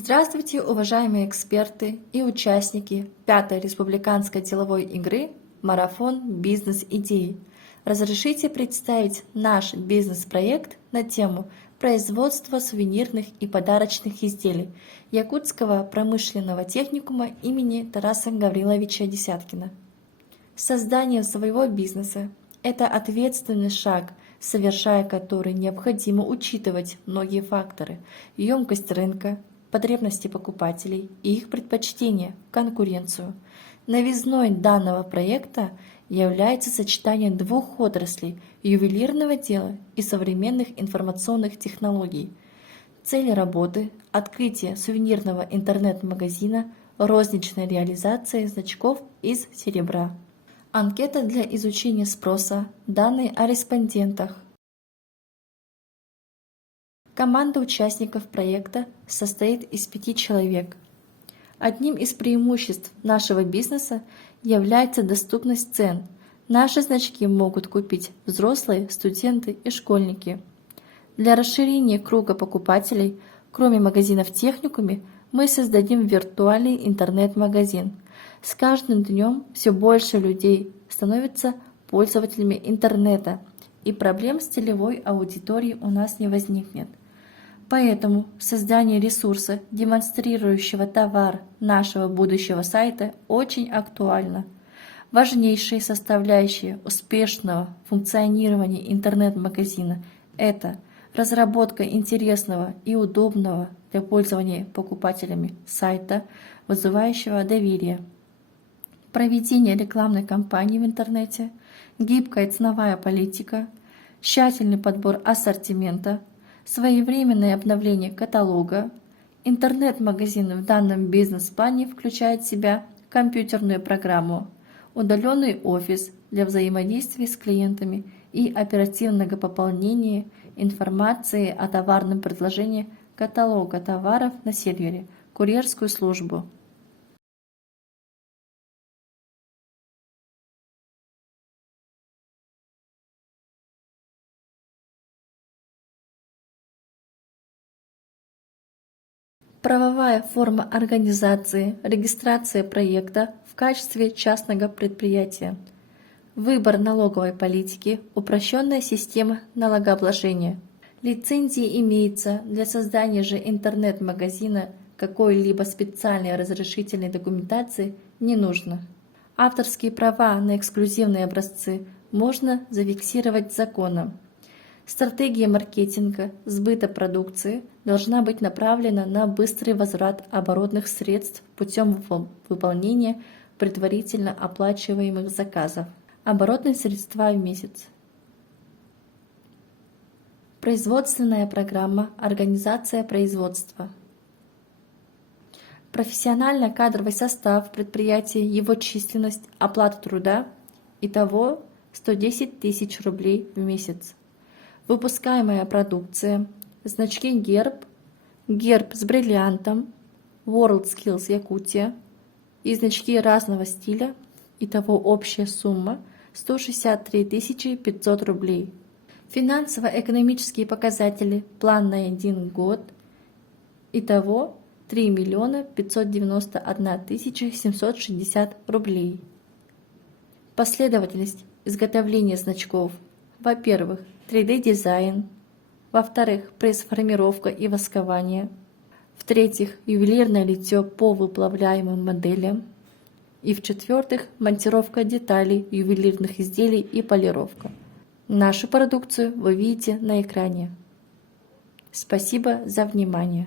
Здравствуйте, уважаемые эксперты и участники Пятой республиканской деловой игры «Марафон бизнес-идей». Разрешите представить наш бизнес-проект на тему производства сувенирных и подарочных изделий Якутского промышленного техникума имени Тараса Гавриловича Десяткина. Создание своего бизнеса – это ответственный шаг, совершая который необходимо учитывать многие факторы – емкость рынка, потребности покупателей и их предпочтения, конкуренцию. Новизной данного проекта является сочетание двух отраслей – ювелирного дела и современных информационных технологий. Цель работы – открытие сувенирного интернет-магазина, розничной реализации значков из серебра. Анкета для изучения спроса, данные о респондентах. Команда участников проекта состоит из 5 человек. Одним из преимуществ нашего бизнеса является доступность цен. Наши значки могут купить взрослые, студенты и школьники. Для расширения круга покупателей, кроме магазинов в техникуме, мы создадим виртуальный интернет-магазин. С каждым днем все больше людей становятся пользователями интернета, и проблем с целевой аудиторией у нас не возникнет. Поэтому создание ресурса, демонстрирующего товар нашего будущего сайта, очень актуально. Важнейшие составляющие успешного функционирования интернет-магазина – это разработка интересного и удобного для пользования покупателями сайта, вызывающего доверие, проведение рекламной кампании в интернете, гибкая ценовая политика, тщательный подбор ассортимента, своевременное обновление каталога. Интернет-магазин в данном бизнес-плане включает в себя компьютерную программу, удаленный офис для взаимодействия с клиентами и оперативного пополнения информации о товарном предложении, каталога товаров на сервере, курьерскую службу. Правовая форма организации, регистрация проекта в качестве частного предприятия. Выбор налоговой политики, упрощенная система налогообложения. Лицензии имеется для создания же интернет-магазина, какой-либо специальной разрешительной документации не нужно. Авторские права на эксклюзивные образцы можно зафиксировать законом. Стратегия маркетинга, сбыта продукции должна быть направлена на быстрый возврат оборотных средств путем выполнения предварительно оплачиваемых заказов. Оборотные средства в месяц. Производственная программа, организация производства. Профессионально-кадровый состав предприятия, его численность, оплата труда. Итого 110 тысяч рублей в месяц. Выпускаемая продукция, значки герб, герб с бриллиантом, WorldSkills Якутия и значки разного стиля. Итого общая сумма 163 500 рублей. Финансово-экономические показатели, план на 1 год. Итого 3 591 760 рублей. Последовательность изготовления значков. Во-первых, 3D-дизайн. Во-вторых, пресс-формировка и воскование. В-третьих, ювелирное литье по выплавляемым моделям. И в-четвертых, монтировка деталей ювелирных изделий и полировка. Нашу продукцию вы видите на экране. Спасибо за внимание.